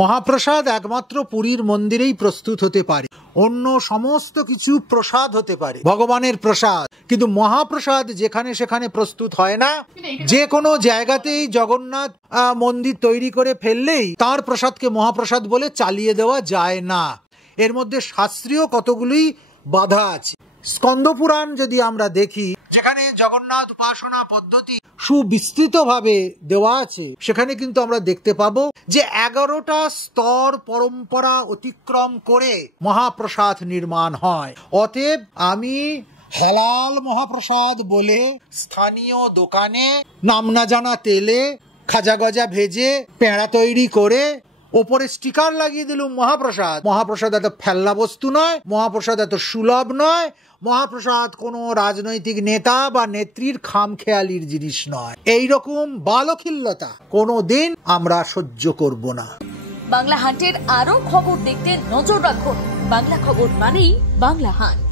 মহাপ্রসাদ একমাত্র পুরীর মন্দিরেই প্রস্তুত হতে পারে, অন্য সমস্ত কিছু প্রসাদ হতে পারে, ভগবানের প্রসাদ, কিন্তু মহাপ্রসাদ যেখানে সেখানে প্রস্তুত হয় না। যে কোনো জায়গাতেই জগন্নাথ মন্দির তৈরি করে ফেললেই তার প্রসাদকে মহাপ্রসাদ বলে চালিয়ে দেওয়া যায় না। এর মধ্যে শাস্ত্রীয় কতগুলি বাধা আছে। স্কন্দ পুরাণ যদি আমরা দেখি, যেখানে জগন্নাথ উপাসনা পদ্ধতি সুবিস্তৃতভাবে দেওয়া আছে, সেখানে কিন্তু আমরা দেখতে পাবো যে 11টা স্তর পরম্পরা অতিক্রম করে মহাপ্রসাদ নির্মাণ হয়। অতএব আমি হালাল মহাপ্রসাদ বলে স্থানীয় দোকানে নাম না জানা তেলে খাজা গজা ভেজে পেঁড়া তৈরি করে ওপরে স্টিকার লাগিয়ে দিলুম মহাপ্রসাদ। মহাপ্রসাদ এত ফেলনা বস্তু নয়, মহাপ্রসাদ এত সুলভ নয়, মহাপ্রসাদ কোনো রাজনৈতিক নেতা বা নেত্রীর খামখেয়ালির জিনিস নয়। এইরকম বালখিল্যতা কোনোদিন আমরা সহ্য করব না। বাংলা হান্টের আরো খবর দেখতে নজর রাখুন। বাংলা খবর মানেই বাংলা হান্ট।